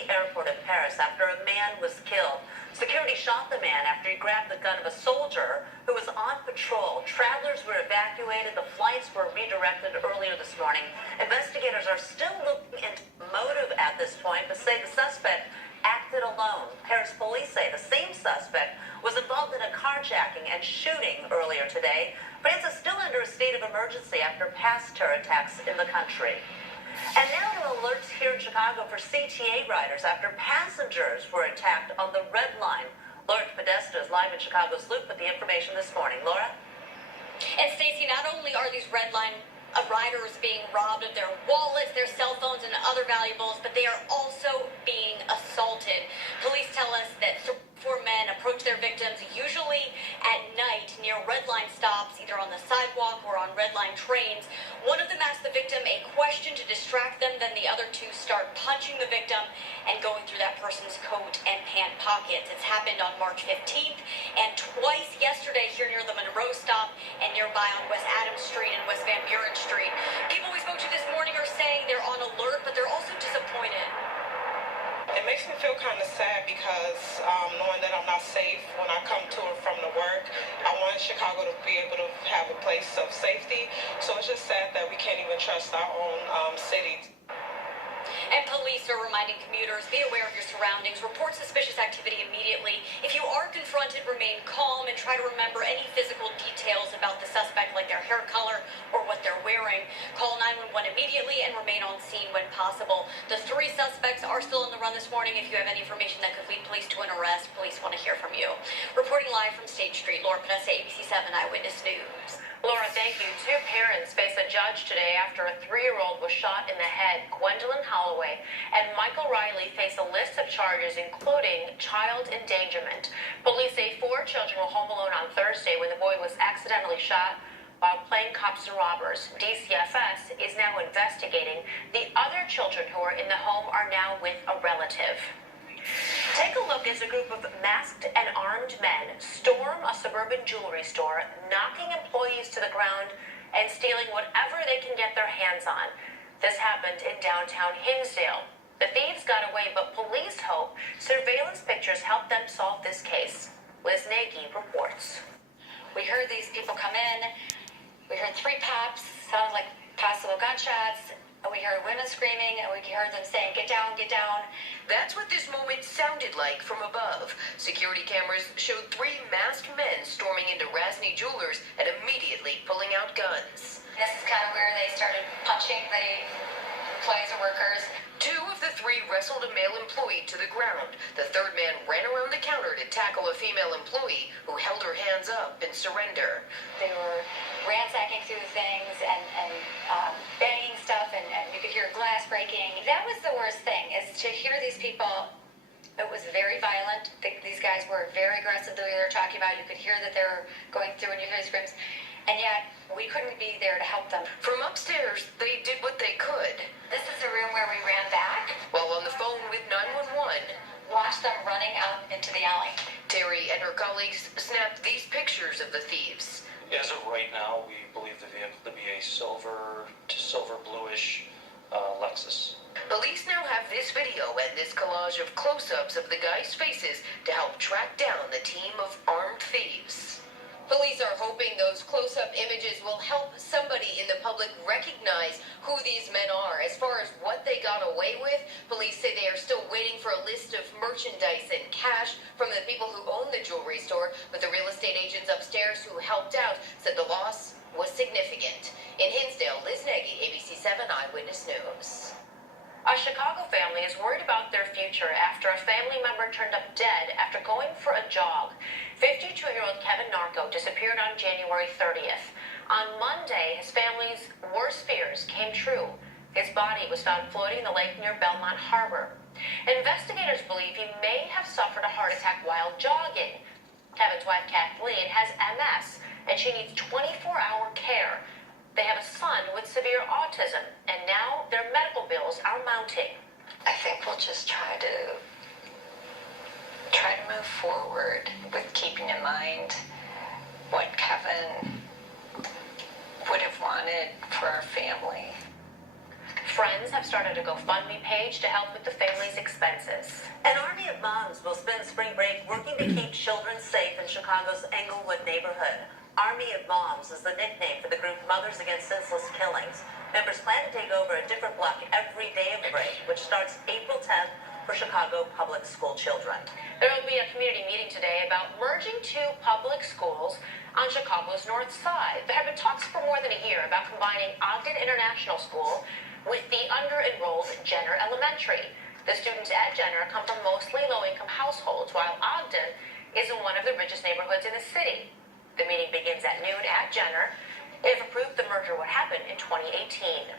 Orly Airport in Paris after a man was killed. Security shot the man after he grabbed the gun of a soldier who was on patrol. Travelers were evacuated. The flights were redirected earlier this morning. Investigators are still looking into motive at this point, but say the suspect acted alone. Paris police say the same suspect was involved in a carjacking and shooting earlier today. France is still under a state of emergency after past terror attacks in the country. And now to alerts here in Chicago for CTA riders after passengers were attacked on the Red Line. Laura Podesta is live in Chicago's Loop with the information this morning. Laura? And Stacey, not only are these Red Line riders being robbed of their wallets, their cell phones, and other valuables, but they are also being assaulted. Police tell us that 4 men approach their victims usually at night near Red Line stops, either on the sidewalk or on Red Line trains. One of them asks the victim a question to distract them, then the other 2 start punching the victim and going through that person's coat and pant pockets. It's happened on March 15th and twice yesterday here near the Monroe stop and nearby on West Adams Street and West Van Buren Street. People we spoke to this morning are saying they're on alert, but they're also disappointed. It makes me feel kind of sad because knowing that I'm not safe when I come to or from the work, I want Chicago to be able to have a place of safety. So it's just sad that we can't even trust our own city. And police are reminding commuters, be aware of your surroundings, report suspicious activity immediately. If you are confronted, remain calm and try to remember any physical details about the suspect, like their hair color or what they're wearing. Call 911 immediately and remain on scene when possible. The 3 suspects are still on the run this morning. If you have any information that could lead police to an arrest, police want to hear from you. Reporting live from State Street, Laura Podesta, ABC 7 Eyewitness News. Laura, thank you. 2 parents face a judge today after a 3-year-old was shot in the head. Gwendolyn Holloway and Michael Riley face a list of charges, including child endangerment. Police say 4 children were home alone on Thursday when the boy was accidentally shot while playing cops and robbers. DCFS is now investigating. The other children who are in the home are now with a relative. Take a look as a group of masked and armed men storm a suburban jewelry store, knocking employees to the ground and stealing whatever they can get their hands on. This happened in downtown Hinsdale. The thieves got away, but police hope surveillance pictures help them solve this case. Liz Nagy reports. We heard these people come in. We heard 3 pops, sounded like possible gunshots. And we heard women screaming, and we heard them saying, "Get down, get down." That's what this moment sounded like from above. Security cameras showed 3 masked men storming into Rasny Jewelers and immediately pulling out guns. This is kind of where they started punching the employees or workers. 2 of the 3 wrestled a male employee to the ground. The 3rd man ran around the counter to tackle a female employee who held her hands up in surrender. They were ransacking through things and banging stuff, and you could hear glass breaking. That was the worst thing, is to hear these people. It was very violent. These guys were very aggressive the way they were talking about. You could hear that they were going through, and you hear the screams. And yet, we couldn't be there to help them. From upstairs, they did what they could. This is the room where we ran back. While on the phone with 911, Watched them running out into the alley. Terry and her colleagues snapped these pictures of the thieves. As of right now, we believe the vehicle to be a silver to silver bluish Lexus. Police now have this video and this collage of close-ups of the guys' faces to help track down the team of armed thieves. Police are hoping those close-up images will help somebody in the public recognize who these men are. As far as what they got away with, police say they are still waiting for a list of merchandise and cash from the people who own the jewelry store, but the real estate agents upstairs who helped out said the loss was significant. In Hinsdale, Liz Nagy, ABC 7 Eyewitness News. A Chicago family is worried about their future after a family member turned up dead after going for a jog. 52-year-old Kevin Narco disappeared on January 30th. On Monday, his family's worst fears came true. His body was found floating in the lake near Belmont Harbor. Investigators believe he may have suffered a heart attack while jogging. Kevin's wife, Kathleen, has MS, and she needs 24-hour care. They have a son with severe autism, and now their medical bills are mounting. I think we'll just try to move forward with keeping in mind what Kevin would have wanted for our family. Friends have started a GoFundMe page to help with the family's expenses. Chicago's Englewood neighborhood. Army of Moms is the nickname for the group Mothers Against Senseless Killings. Members plan to take over a different block every day of the break, which starts April 10th for Chicago public school children. There will be a community meeting today about merging two public schools on Chicago's north side. There have been talks for more than a year about combining Ogden International School with the under-enrolled Jenner Elementary. The students at Jenner come from mostly low-income households, while Ogden is in one of the richest neighborhoods in the city. The meeting begins at noon at Jenner. If approved, the merger would happen in 2018.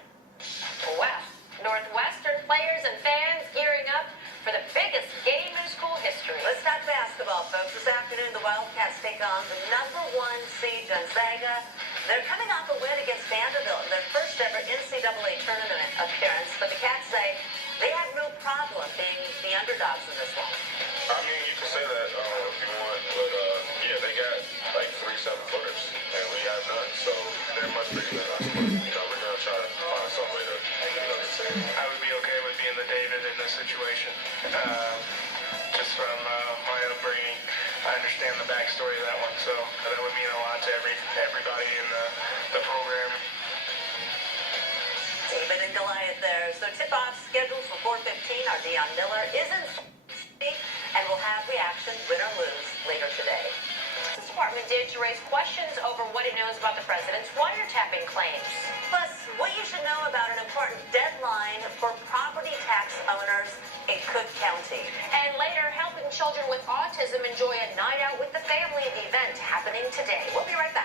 Well, Northwestern players and fans gearing up for the biggest game in school history. Let's talk basketball, folks. This afternoon, the Wildcats take on the #1 seed Gonzaga. They're coming off a win against Vanderbilt in their first ever NCAA tournament appearance, but the Cats say they had no problem being the underdogs in this one. I mean, you can say that if you want, but yeah, they got like 3 7-footers, and we have none, so they're much bigger than us. But, we're gonna try to find some way to, say. I would be okay with being the David in this situation. Just from my upbringing, I understand the backstory of that one, so that would mean a lot to everybody in the program. David and Goliath there. So tip-off scheduled for 4:15. Our Dion Miller isn't and we'll have reaction, win or lose, later today. The Justice Department did to raise questions over what it knows about the president's wiretapping claims. Plus, what you should know about an important deadline for property tax owners in Cook County. And later, helping children with autism enjoy a night out with the family, the event happening today. We'll be right back.